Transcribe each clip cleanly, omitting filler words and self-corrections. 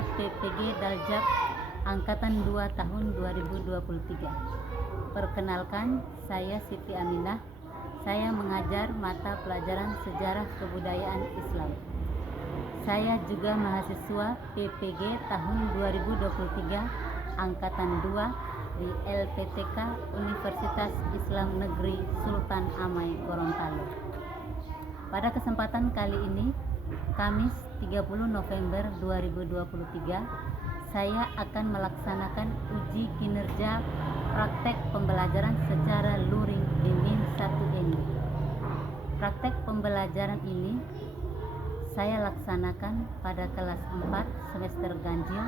Saya PPG Daljak Angkatan 2 tahun 2023. Perkenalkan, saya Siti Aminah. Saya mengajar mata pelajaran Sejarah Kebudayaan Islam. Saya juga mahasiswa PPG tahun 2023 Angkatan 2 di LPTK Universitas Islam Negeri Sultan Amai Gorontalo. Pada kesempatan kali ini, Kamis 30 November 2023, saya akan melaksanakan uji kinerja praktek pembelajaran secara luring di MIN 1 ini. Praktek pembelajaran ini saya laksanakan pada kelas 4 semester ganjil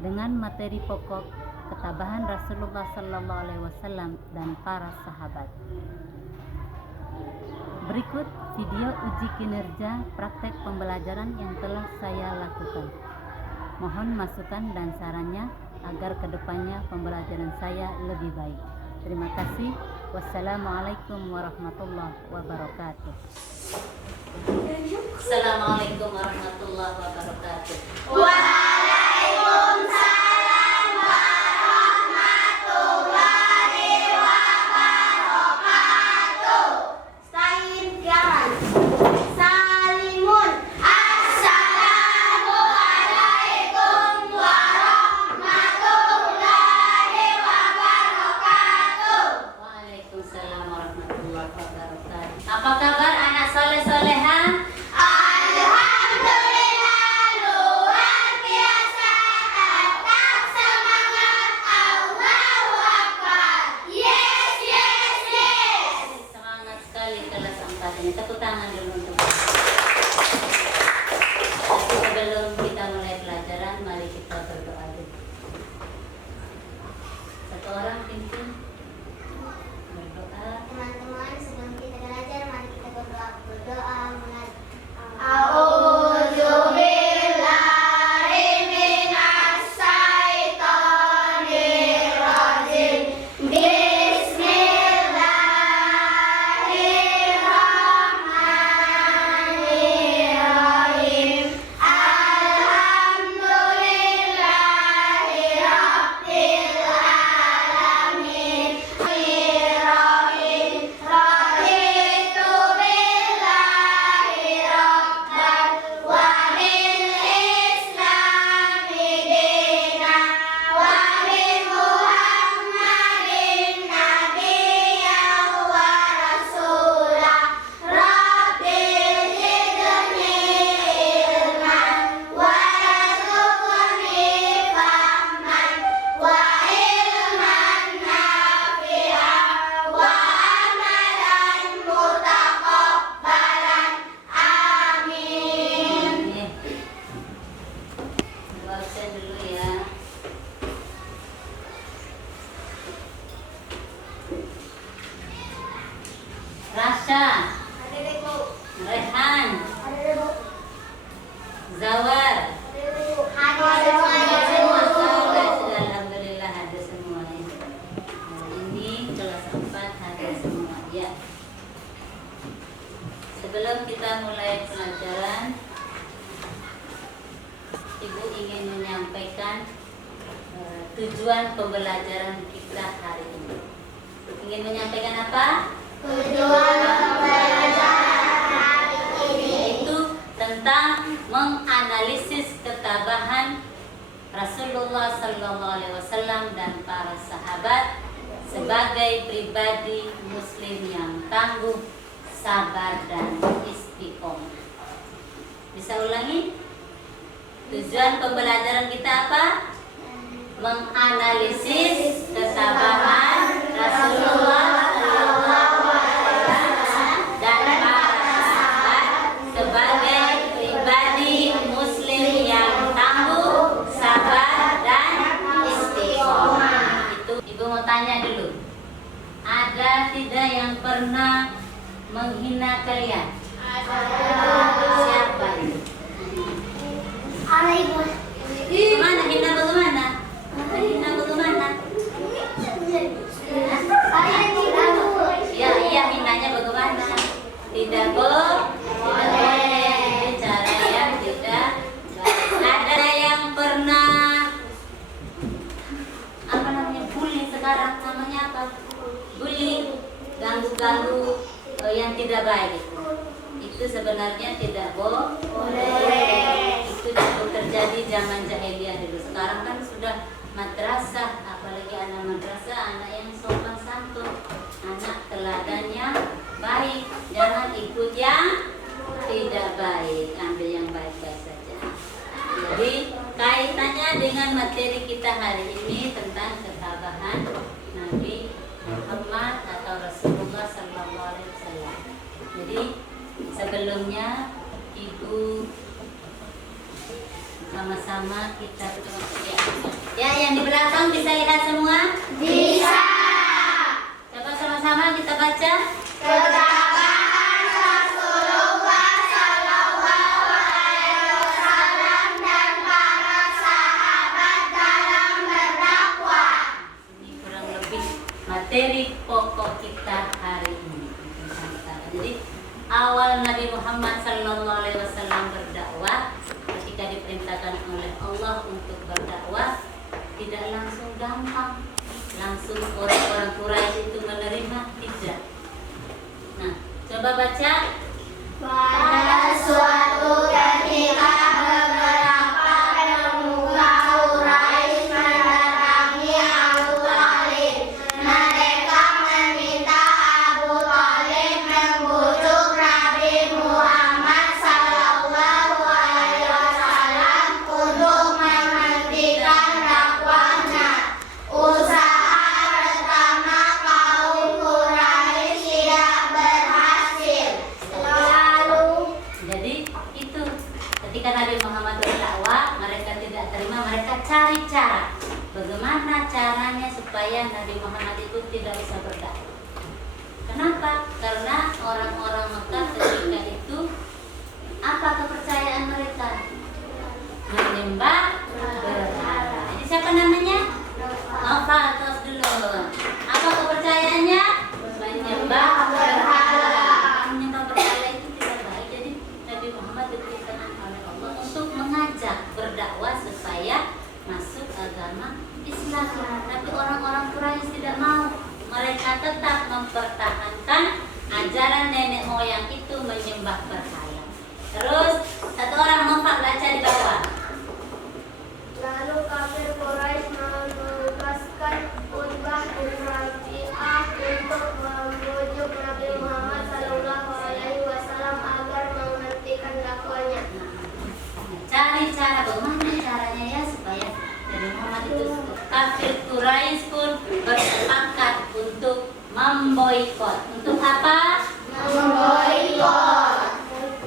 dengan materi pokok ketabahan Rasulullah SAW dan para sahabat. Berikut video uji kinerja praktek pembelajaran yang telah saya lakukan. Mohon masukan dan sarannya agar kedepannya pembelajaran saya lebih baik. Terima kasih. Wassalamualaikum warahmatullahi wabarakatuh. Assalamualaikum warahmatullahi wabarakatuh. Waalaikumsalam warahmatullahi wabarakatuh. Sayin jalan. Salimun. Assalamualaikum warahmatullahi wabarakatuh. Waalaikumsalam warahmatullahi wabarakatuh. Apa kabar anak soleh-soleha? Alhamdulillah, luar biasa. Tetap semangat. Allahu Akbar. Yes, yes, yes. Semangat sekali kelas 4 ini. Tepuk tangan dulu untuk. Tapi sebelum kita mulai pelajaran, mari kita berdoa dulu. Satu orang pimpin berdoa. Teman-teman, sebelum kita belajar, mari kita berdoa. Bismillahirrahmanirrahim. Alhamdulillahirabbil alamin. Raditu billahi rabban wa bil islami dinan wa bi Muhammadin nabiyyan wa rasulah. Rabbil zidni ilman warzuqni fahman wa ilman nafi'an wa amalan mutaqabbalan. Amin. Nih. Doa saya dulu ya. Rasha, Rehan, Zawar. Alhamdulillah ada semua ya. Ini kelas 4 ada semua ya. Sebelum kita mulai pelajaran, Ibu ingin menyampaikan tujuan pembelajaran kita hari ini. Ingin menyampaikan apa? Tujuan pembelajaran hari ini Yaitu tentang menganalisis ketabahan Rasulullah SAW dan para sahabat sebagai pribadi Muslim yang tangguh, sabar dan istiqomah. Bisa ulangi? Tujuan pembelajaran kita apa? Menganalisis ketabahan Rasulullah SAW dan para sahabat sebagai pribadi Muslim yang tangguh, sabar dan istiqomah. Itu Ibu mau tanya dulu. Ada tidak yang pernah menghina kalian? Siapa itu? Ibu. Bagaimana? Hina bagaimana? Hina bagaimana? Iya, hinanya bagaimana? Tidak boleh. Cara yang tidak baik. Ada yang pernah tidak baik. Itu sebenarnya tidak Boleh. Itu dulu terjadi zaman jahiliyah dulu. Sekarang kan sudah madrasah, apalagi anak madrasah, anak yang sopan santun, anak teladannya baik. Jangan ikut yang tidak baik, ambil yang baik-baik saja. Jadi kaitannya dengan materi kita hari ini tentang ketabahan Nabi Muhammad atau Rasulullah Sallallahu Alaihi Wasallam. Jadi sebelumnya Ibu sama-sama kita ya yang di belakang bisa lihat semua? Bisa. Coba sama-sama kita baca. Ketabahan Rasulullah Sallallahu Alaihi Wasallam dan para sahabat dalam berdakwah. Ini kurang lebih materi pokok kita hari ini. Jadi awal Nabi Muhammad Sallallahu Alaihi Wasallam berdakwah, ketika diperintahkan oleh Allah untuk berdakwah, tidak langsung gampang, langsung orang-orang Quraisy itu menerima, tidak. Nah, coba baca. Pada suatu ketika beberapa pemuda Quraisy mendatangi Abu Thalib. Mereka meminta Abu Thalib membujuk Nabi Muhammad Sallallahu Alaihi Wasallam untuk menghentikan dakwahnya. Usaha pertama kaum Quraisy tidak berhasil. Lalu Jadi itu ketika Nabi Muhammad berdakwah, mereka tidak terima, mereka cari cara bagaimana caranya supaya Nabi Muhammad itu tidak bisa berdakwah. Kenapa? Karena orang-orang Mekah ketika itu apa kepercayaan mereka? Menyembah berhala. Jadi siapa namanya? Nofal, terus dulu. Apa kepercayaannya? Menyembah berhala. Menyembah berhala itu tidak baik. Jadi Nabi Muhammad diperintahkan oleh Allah untuk mengajak berdakwah supaya masuk agama Islam. Tapi orang-orang Quraisy tidak mau. Mereka tetap mempertahankan ajaran nenek moyang itu menyembah berhala. Terus satu orang Nofal baca di bawah. Lalu kafir Quraisy menugaskan Utbah bin Rabi'ah untuk membujuk Nabi Muhammad Sallallahu Alaihi Wasallam agar menghentikan dakwahnya. Cari cara bagaimana caranya ya supaya Nabi Muhammad itu kafir Quraisy pun bersepakat untuk memboikot. Untuk apa? Memboikot.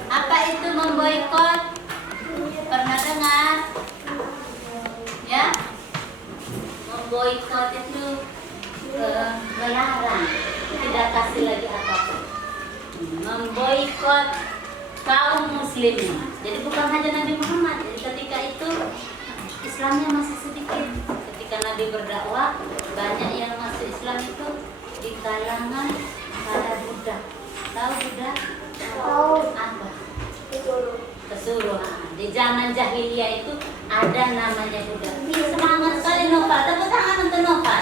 Apa itu memboikot? Pernah dengar? Ya? Memboikot itu melarang, tidak kasih lagi apapun. Memboikot kaum muslimin. Jadi bukan hanya Nabi Muhammad. Jadi ketika itu Islamnya masih sedikit. Ketika Nabi berdakwah, banyak yang masuk Islam itu di kalangan para budak. Tahu budak? Tahu. Apa? Kesuruhan. Di zaman jahiliyah itu ada namanya budak. Semangat sekali Nova. Tepuk tangan untuk Nova.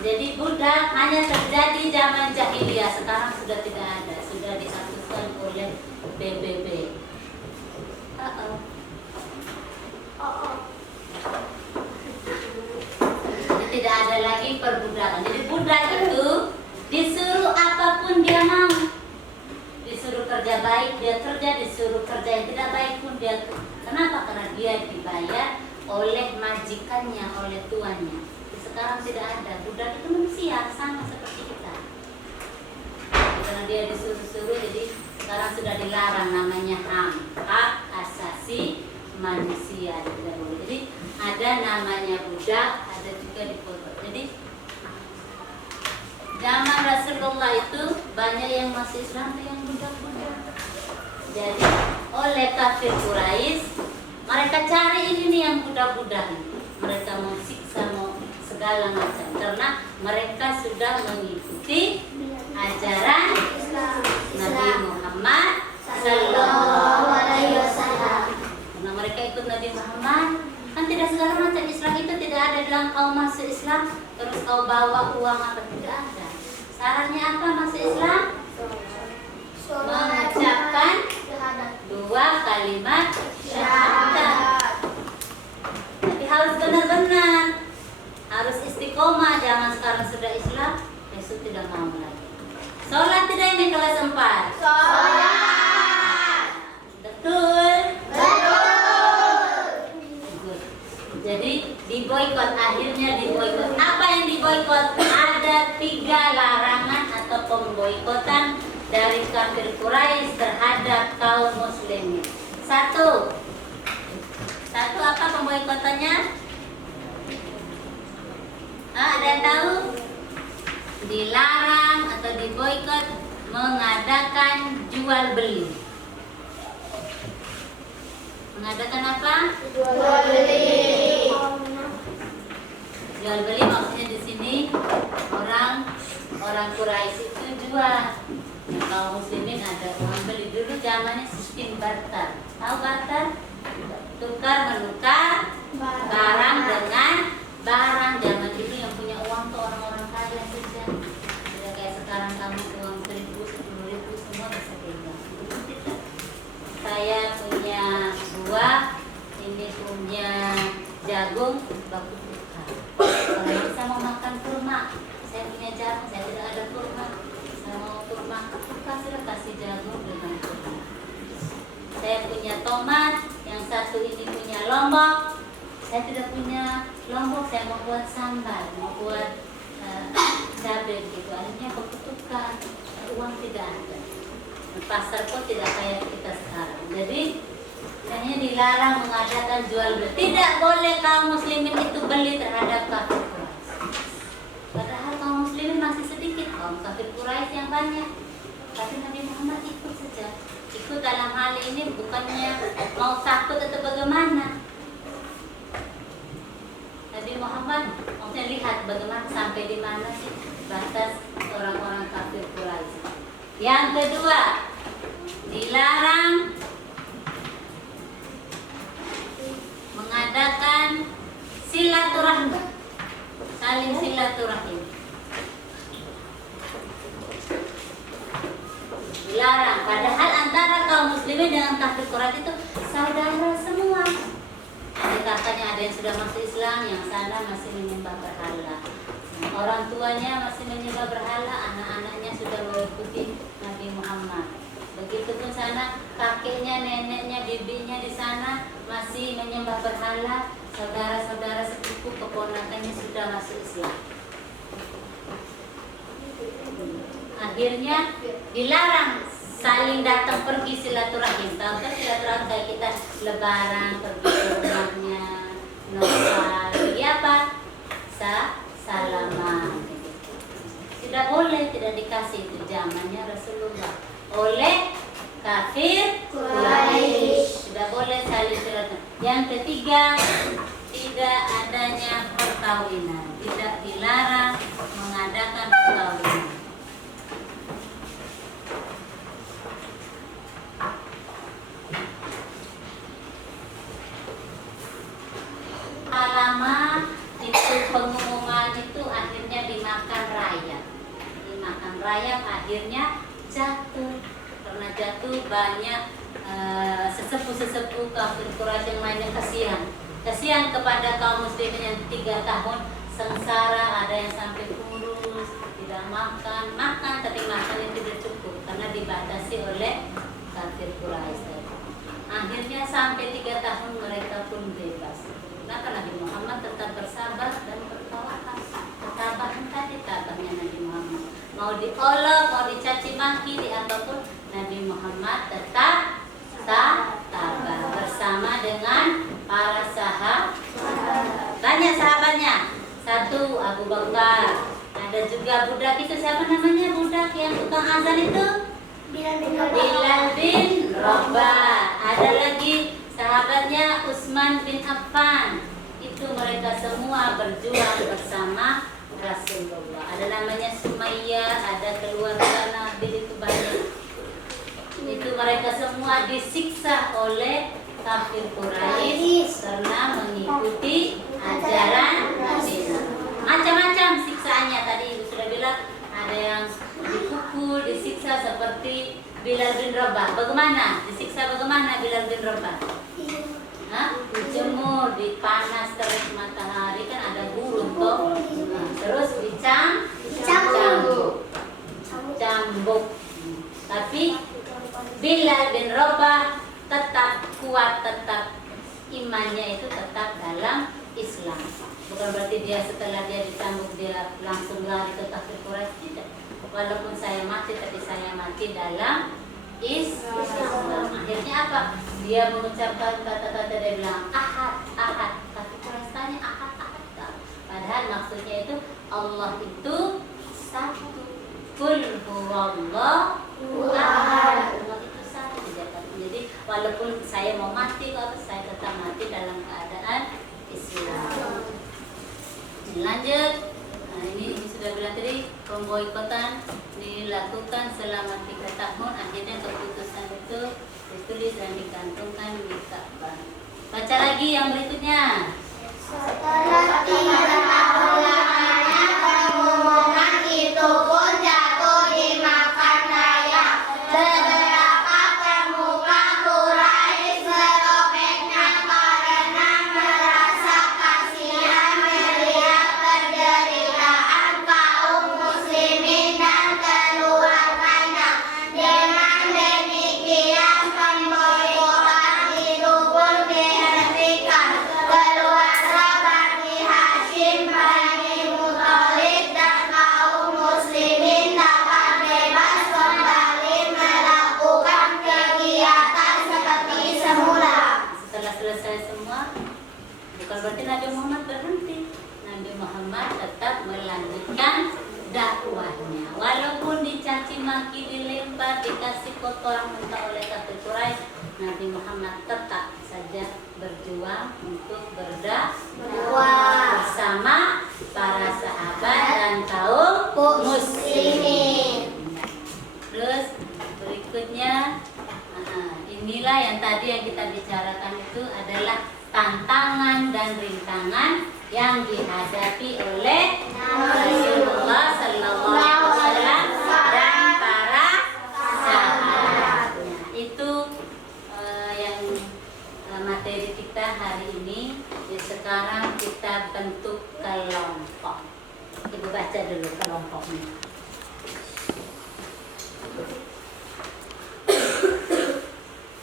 Jadi budak hanya terjadi zaman jahiliyah. Sekarang sudah tidak ada. Sudah dihapuskan oleh PBB. Jadi tidak ada lagi perbudakan. Jadi budak itu disuruh apapun dia mau. Disuruh kerja baik dia kerja, disuruh kerja yang tidak baik pun dia. Kenapa? Karena dia dibayar oleh majikannya, oleh tuannya. Sekarang tidak ada. Budak itu manusia sama seperti kita. Karena dia disuruh-suruh, jadi sekarang sudah dilarang, namanya HAM, hak asasi manusia. Tidak boleh. Jadi ada namanya budak, ada juga dipotong. Jadi zaman Rasulullah itu banyak yang masuk Islam yang budak-budak. Jadi oleh kafir Quraisy mereka cari ini nih yang budak-budak. Mereka mau siksa, mau segala macam karena mereka sudah mengikuti ajaran Nabi Muhammad Sallallahu Alaihi Wasallam. Karena mereka ikut Nabi Muhammad, kan tidak segala macam Islam itu tidak ada dalam kaum masuk Islam terus kau bawa uang apa, tidak ada. Syaratnya apa masuk Islam? Mengucapkan dua kalimat syahadat. Tapi harus benar-benar, harus istiqomah. Zaman sekarang sudah Islam, besok tidak mau lagi. Sholat tidak ini kelas 4? Sholat. Betul. Betul. Good. Jadi diboikot, akhirnya diboikot. Apa yang diboikot? Ada 3 larangan atau pemboikotan dari kafir Quraisy terhadap kaum muslimin. Satu apa pemboikotannya? Ada yang tahu? Dilarang atau diboikot mengadakan jual beli. Mengadakan apa? Jual beli. Jual beli maksudnya di sini orang Quraisy itu jual. Nah, kaum muslimin ada uang beli. Dulu zamannya sistem barter. Tahu barter? Tukar menukar barang dengan barang. Zaman dulu yang punya uang tuh orang-orang kaya saja. Tidak kayak sekarang kamu uang 1.000, 10.000 semua bisa pegang. Dulu tidak. Saya punya buah, ini punya jagung, baku tukar. Kalau bisa mau makan kurma, saya punya jagung, saya tidak ada kurma. Saya mau kurma, tukar, sudah kasih jagung dengan kurma. Saya punya tomat, yang satu ini punya lombok. Saya tidak punya lombok, saya mau buat sambal, mau buat cabai gitu. Akhirnya bertukar, uang tidak ada. Pasar kok tidak kayak kita sekarang. Jadi hanya dilarang mengadakan jual beli. Tidak boleh kaum muslimin itu beli terhadap kafir Quraisy. Padahal kaum muslimin masih sedikit, kaum kafir Quraisy yang banyak. Tapi Nabi Muhammad ikut saja. Ikut dalam hal ini bukannya mau takut atau bagaimana. Nabi Muhammad mau lihat bagaimana sampai di mana sih batas orang-orang kafir Quraisy. Yang kedua, dilarang mengadakan silaturahmi, saling silaturahim. Dilarang, padahal antara kaum muslimin dengan kafir Quraisy itu saudara semua. Ada kakaknya, ada yang sudah masuk Islam, yang sana masih menyembah berhala. Orang tuanya masih menyembah berhala, anak-anaknya sudah mengikuti Nabi Muhammad. Begitupun sana kakeknya, neneknya, bibinya di sana masih menyembah berhala. Saudara-saudara sepupu, keponakannya sudah masuk Islam. Akhirnya dilarang saling datang pergi silaturahim. Tahu kan silaturahim kayak kita lebaran pergi ke rumahnya, Natal, pergi apa? Salaman. Tidak boleh, tidak dikasih, itu zamannya Rasulullah. Oleh kafir Quraisy. Tidak boleh saling silaturahim. Yang ketiga, tidak adanya perkawinan. Tidak dilarang mengadakan perkawinan. Lama itu pengumuman itu akhirnya dimakan rayap. Dimakan rayap akhirnya jatuh. Karena jatuh banyak sesepuh-sesepuh kafir Quraisy yang lainnya kasihan. Kasihan kepada kaum muslimin yang 3 tahun sengsara, ada yang sampai kurus, tidak makan tapi makannya tidak cukup karena dibatasi oleh kafir Quraisy. Akhirnya sampai 3 tahun mereka pun bebas. Maka Nabi Muhammad tetap bersabar dan bertawakal. Ketabahan tadi tabahnya Nabi Muhammad. Mau diolok, mau dicaci maki, di apapun, Nabi Muhammad tetap tabah bersama dengan para sahabat. Banyak sahabatnya. 1 Abu Bakar. Ada juga budak itu, siapa namanya budak yang tukang azan itu? Bilal bin Rabah. Ada lagi sahabatnya Utsman bin Affan. Itu mereka semua berjuang bersama Rasulullah. Ada namanya Sumayyah, ada keluarga Nabi, itu banyak. Itu mereka semua disiksa oleh kafir Quraisy karena mengikuti ajaran Nabi. macam-macam siksaannya. Tadi Ibu sudah bilang ada yang dipukul, disiksa seperti Bilal bin Rabah. Bagaimana? Disiksa bagaimana Bilal bin Rabah? Dijemur, dipanas terik matahari, kan ada gurun toh. Nah, terus dicambuk. Tapi Bilal bin Rabah tetap kuat, tetap imannya itu tetap dalam Islam. Bukan berarti dia setelah dia dicambuk dia langsung lari ke kafir Quraisy, tidak. Walaupun saya mati, tapi saya mati dalam Islam. Akhirnya apa? Dia mengucapkan kata-kata, dia bilang ahad, ahad. Kafir Quraisy tanya ahad, ahad. Padahal maksudnya itu Allah itu satu. Qul huwallahu ahad. Allah itu satu. Jadi walaupun saya mau mati, kalau saya tetap mati dalam keadaan Islam. Lanjut. Nah, ini sudah bilang tadi, pemboikotan dilakukan selama 3 tahun. Akhirnya keputusan itu ditulis dan digantungkan di Ka'bah. Baca lagi yang berikutnya. Setelah 3 tahun lamanya pengumuman itu pun jatuh di makan raya. Beberapa pemuka Quraisy merobeknya karena merasa kasihan melihat penderitaan kaum muslimin dan keluarganya. Dengan demikian pemboikotan itu pun dihentikan. Keluarga Bani Hashim, Bani Muthalib dan kaum muslimin dapat bebas kembali melakukan kegiatan seperti semula. Setelah selesai semua, bukan berarti Nabi Muhammad berhenti. Nabi Muhammad tetap melanjutkan dakwahnya. Walaupun dicaci maki, dilempar, dikasih kotoran mentah oleh kafir Quraisy, Nabi Muhammad tetap saja berjuang untuk berdakwah bersama para sahabat dan kaum muslimin. Terus berikutnya, inilah yang tadi yang kita bicarakan itu adalah tantangan dan rintangan yang dihadapi oleh Rasulullah Sallallahu Alaihi Wasallam dan para sahabatnya. Itu yang materi kita hari ini. Sekarang kita bentuk kelompok. Ibu baca dulu kelompoknya.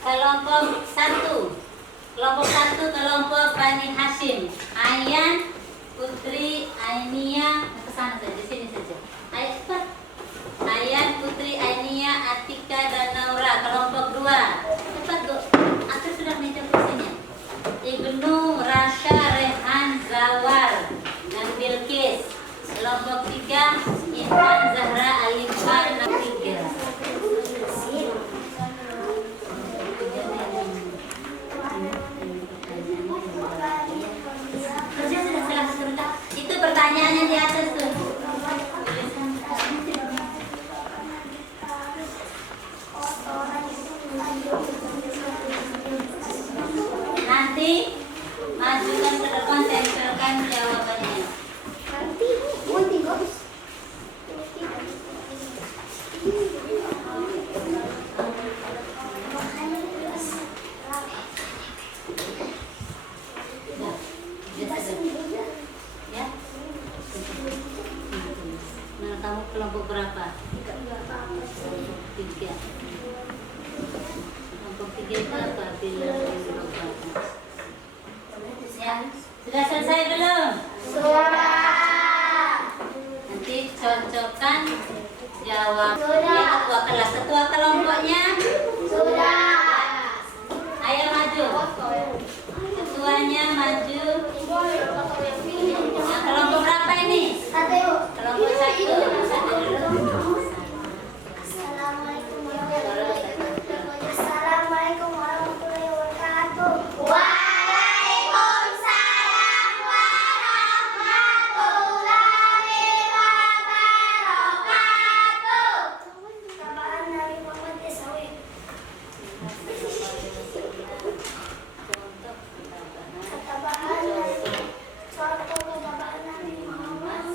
Kelompok 1. Kelompok 1 kelompok Bani Hashim. Ayan, Putri Ainia, ke sana saja, di sini saja. Ayo cepat. Ayan, Putri Ainia, Atika dan Naura. Kelompok 2. Cepat, Bu. Akhir sudah meja kursinya. Ibnu, Rasha, Rehan, Zawar dan Bilqis. Kelompok 3 Intan, Zahra, Alifah, Natiga. Itu pertanyaannya di atas tuh. Nanti majukan ke depan, tempelkan jawabannya. Ya. Nah, kamu kelompok berapa? 3. Kelompok 3 itu apa? Bila ya, sudah selesai belum? Sudah. Nanti cocokkan jawab. Sudah. Ketua kelompoknya Sudah. ayo maju. Ketuanya maju. Nah, kelompok berapa ini? Kelompok 1. Satu dulu. Assalamualaikum warahmatullahi wabarakatuh. Waalaikumsalam warahmatullahi wabarakatuh. Sapaan Nabi Muhammad SAW. Sapaan Nabi Muhammad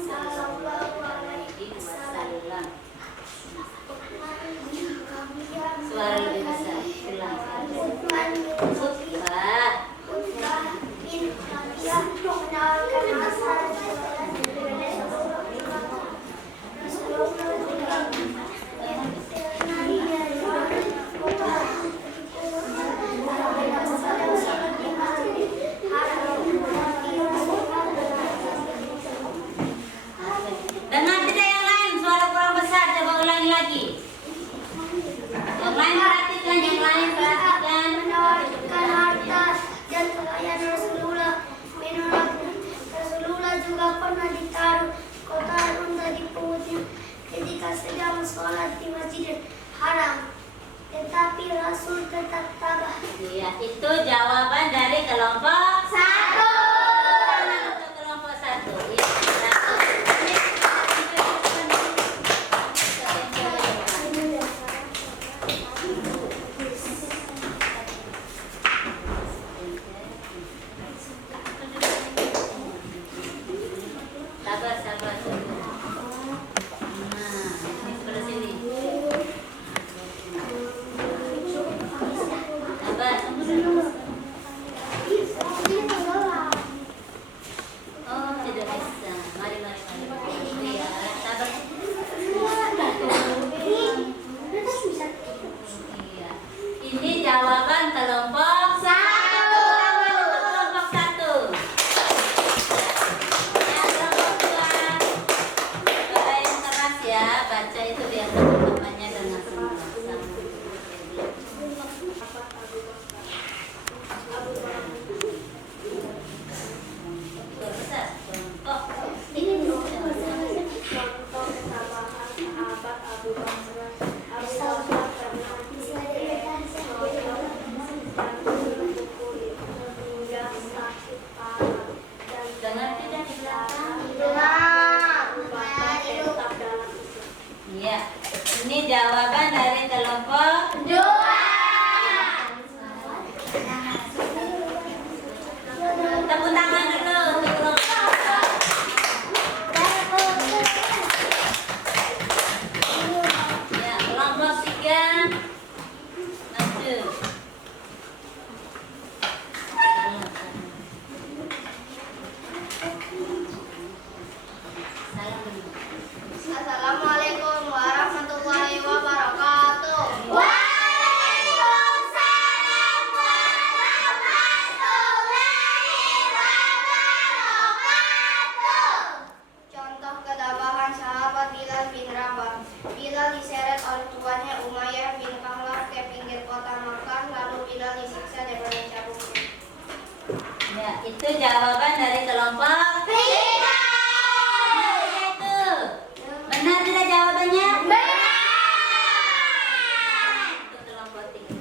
Ya, itu jawaban dari kelompok Satu. tangan untuk kelompok 1. Ya, 1. Sabar, sabar. Nah, ini sebelah sini. Sabar. Oh, tidak bisa. Mari, mari, mari. Iya, sabar. Iya. Ini jawaban kelompok Satu. kelompok 1. Ya, kelompok 2. Suara yang keras ya, baca itu biar teman-temannya dengar semua. Besar. Oh, ini Contoh ketabahan sahabat Abu Bakar hingga sakit parah dan dengar tidak di belakang? Abu Bakar tetap dalam Islam. Iya. Ini jawaban dari kelompok Dua. tepuk tangan dulu untuk kelompok. Ya, kelompok 3 maju. Salam dulu. Assalamualaikum warahmatullahi wabarakatuh. Waalaikumsalam warahmatullahi wabarakatuh. Contoh kedabahan sahabat Bilal bin Rabah. Bilal diseret oleh tuannya Umayyah bin Khalaf ke pinggir kota Makkah, lalu Bilal disiksa dengan mencabuknya. Ya, itu jawaban dari kelompok 3. Itu. Benar tidak jawabannya? Itu kelompok 3.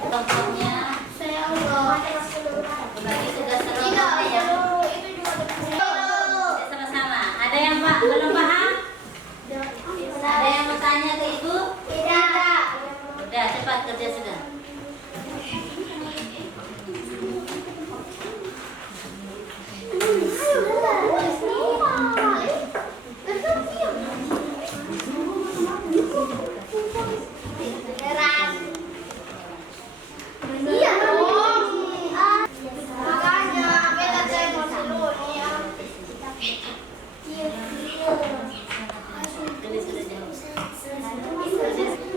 Kelompoknya bagi tugas kelompoknya ya. Sama-sama. Ada yang belum paham? Ada yang mau tanya ke ibu? Udah, cepat kerja sudah. Ini sudah jauh.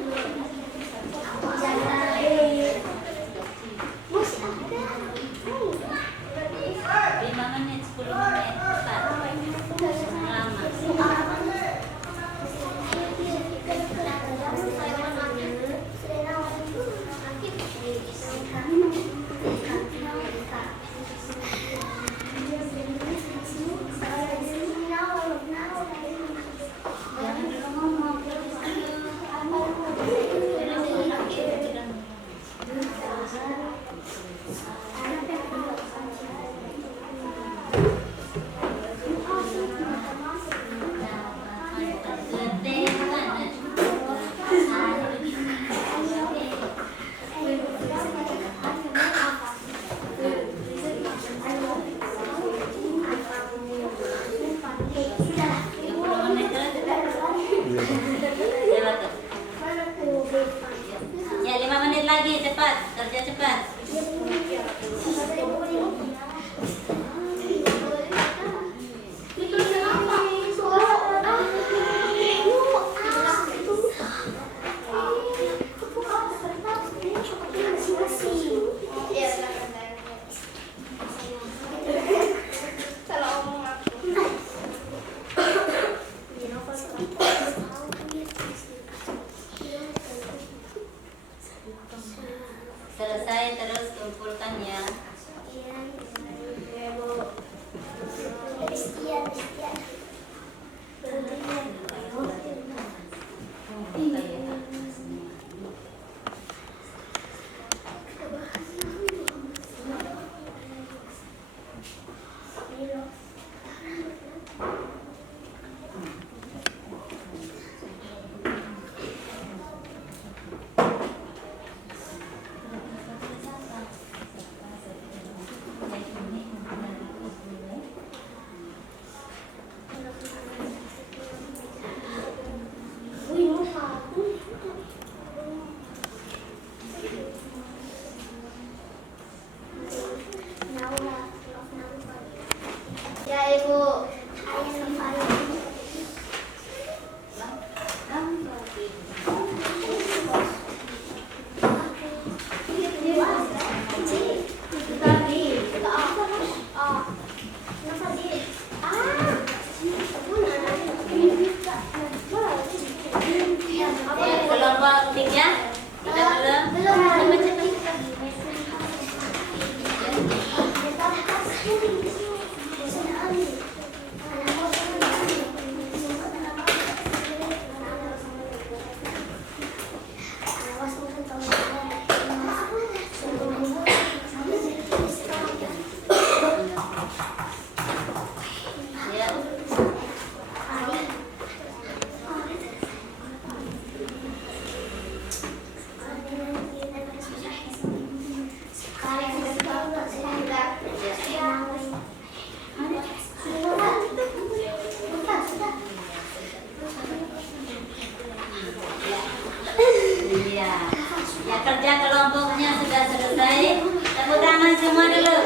tangan semua dulu.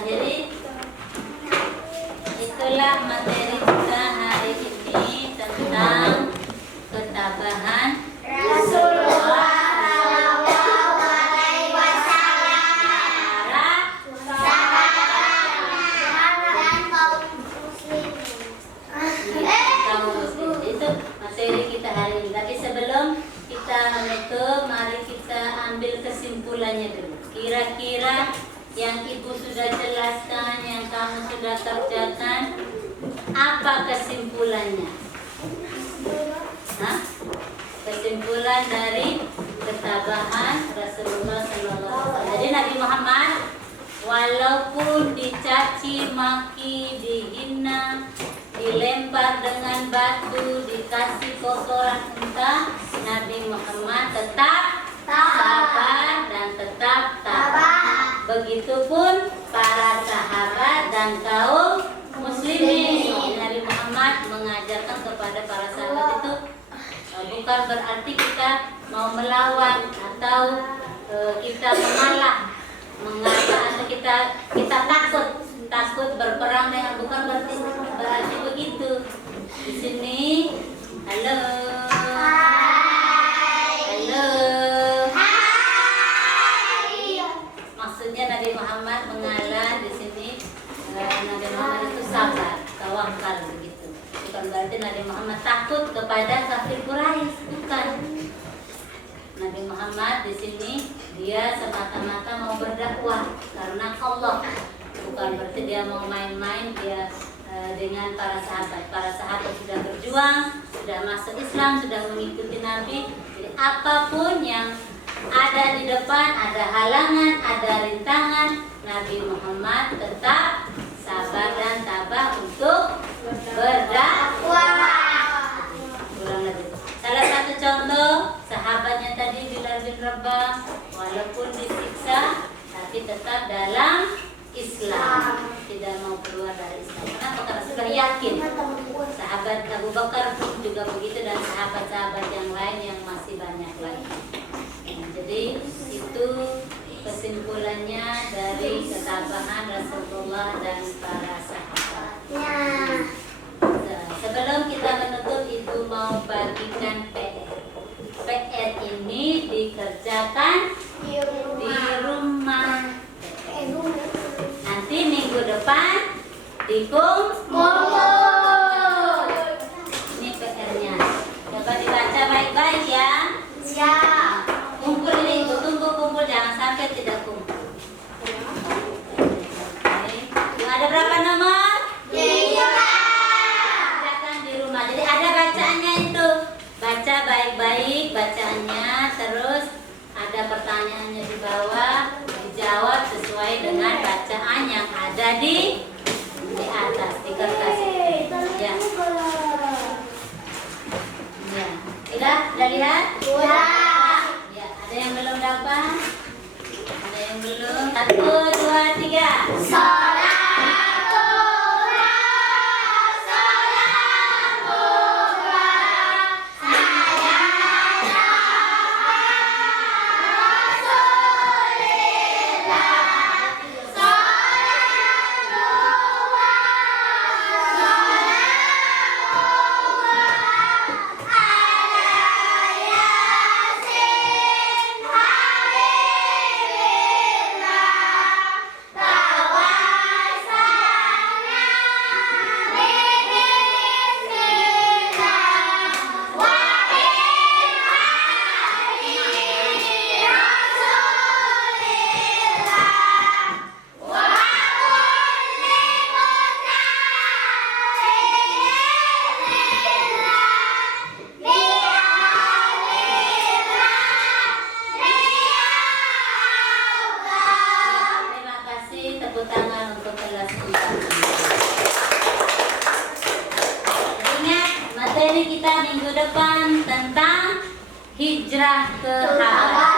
Jadi itulah materi kita hari ini tentang ketabahan Rasulullah Shallallahu Alaihi Wasallam dan kaum muslimin. Itu materi kita hari ini. Tapi sebelum kita menutup, mari kita ambil kesimpulannya dulu. Kira-kira yang ibu sudah jelaskan, yang kamu sudah kerjakan, apa kesimpulannya? Hah? Kesimpulan dari ketabahan Rasulullah SAW. Jadi Nabi Muhammad walaupun dicaci maki, dihina, dilempar dengan batu, dikasih kotoran unta, Nabi Muhammad tetap sabar dan tetap tabah. Begitupun para sahabat dan kaum muslimin. Nabi Muhammad mengajarkan kepada para sahabat itu bukan berarti kita mau melawan atau kita mengalah atau kita takut berperang dengan, bukan berarti begitu. Di sini halo. Maksudnya Nabi Muhammad mengalah di sini, Nabi Muhammad itu sabar, tawakal begitu. Bukan berarti Nabi Muhammad takut kepada kafir Quraisy, bukan. Nabi Muhammad di sini dia semata-mata mau berdakwah karena Allah. Bukan berarti dia mau main-main dia dengan para sahabat. Para sahabat sudah berjuang, sudah masuk Islam, sudah mengikuti Nabi. Jadi apapun yang ada di depan, ada halangan, ada rintangan, Nabi Muhammad tetap sabar dan tabah untuk berdakwah. Ulang lagi. Salah satu contoh sahabatnya tadi Bilal bin Rabah, walaupun disiksa tapi tetap dalam Islam, tidak mau keluar dari Islam. Kenapa? Karena sudah yakin. Sahabat Abu Bakar pun juga begitu, dan sahabat-sahabat yang lain yang masih banyak lagi. Jadi itu kesimpulannya dari ketabahan Rasulullah dan para sahabat. Sebelum kita menutup, ibu mau bagikan PR. PR ini dikerjakan di rumah. Nanti minggu depan dikumpul. Ini PR-nya. Coba dibaca baik-baik ya. Siap. Kumpul ini, tunggu kumpul, jangan sampai tidak kumpul. Ada berapa nomor? 5. Kerjakan di rumah. Jadi ada bacaannya itu. Baca baik-baik bacaannya, terus ada pertanyaannya di bawah, dijawab sesuai dengan bacaan yang ada di atas di kertas itu. Ya. Ya. Sudah lihat? Sudah. Ya, ada yang belum dapat? Ada yang belum? 1, 2, 3. Tepuk tangan untuk kelas 4. Ingat, materi kita minggu depan tentang hijrah ke Habasah.